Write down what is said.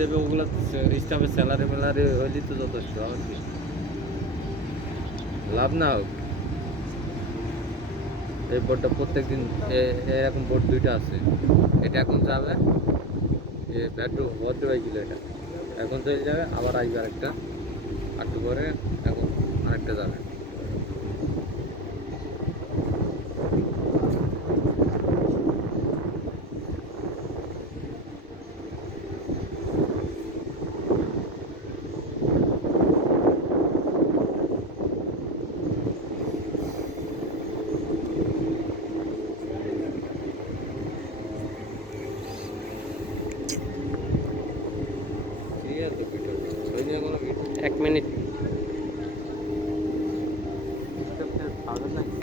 দেবে ওগুলো স্টাফের স্যালারি মেলারি হইলেই তো যথেষ্ট আমার কি লাভ না হোক। এই বোর্ডটা প্রত্যেকদিন এরকম বোর্ড দুইটা আছে, এটা এখন যাবে ব্যাটু ভর্তি হয়ে গেল, এটা এখন চলে যাবে, আবার আসবে আরেকটা একটু পরে, এখন আরেকটা যাবে। ঠিক আছে ভিডিও ওই নিয়ে কোনো ভিডিও 1 মিনিট। ভালো লাগে।